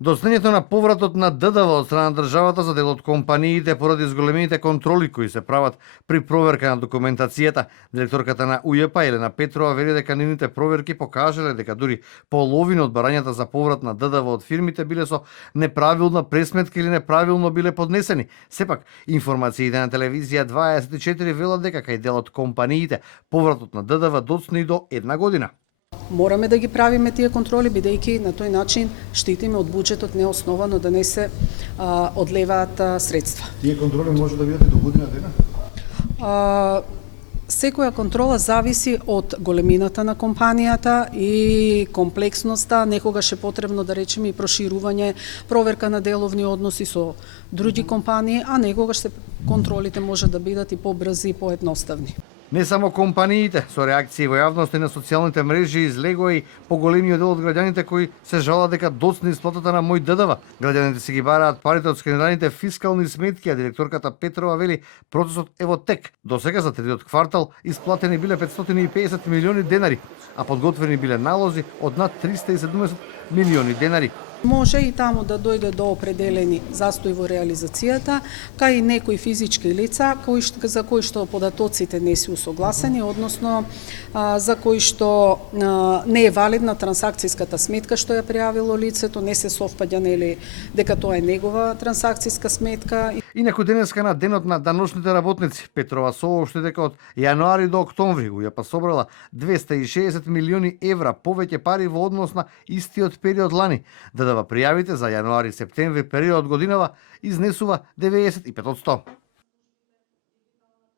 Доцнењето на повратот на ДДВ од страна на државата за дел од компаниите поради зголемените контроли кои се прават при проверка на документацијата, директорката на УЈП Елена Петрова вели дека нивните проверки покажале дека дури половина од барањата за поврат на ДДВ од фирмите биле со неправилна пресметка или неправилно биле поднесени. Сепак, информациите на телевизија 24 велат дека кај дел од компаниите повратот на ДДВ доцне и до 1 година. Мораме да ги правиме тие контроли, бидејќи на тој начин штитиме од буџетот неосновано да не се одлеваат средства. Тие контроли може да бидат и до година дена? Секоја контрола зависи од големината на компанијата и комплексноста, некогаш е потребно да речеме и проширување, проверка на деловни односи со други компании, а некогаш контролите може да бидат и побрзи и поедноставни. Не само компаниите, со реакции во јавноста и на социјалните мрежи излегува и поголемиот дел од граѓаните кои се жалат дека доцне исплатата на мој ДДВ. Граѓаните си ги бараат парите од сканираните фискални сметки, а директорката Петрова вели процесот е во тек. Досега за третиот квартал исплатени биле 550 милиони денари, а подготвени биле налози од над 370 милиони денари. Може и таму да дојде до определени застои во реализацијата, кај и некои физички лица за кои што податоците не се усогласени, односно за кои што не е валидна трансакцијската сметка што ја пријавило лицето, не се совпаѓа нели дека тоа е негова трансакцијска сметка. Инаку денеска на денот на даношните работници, Петрова соопшти дека од јануари до октомври УЈП собрала 260 милиони евра повеќе пари во однос на истиот период лани. ДДВ пријавите за јануари-септември период годинава изнесува 95%.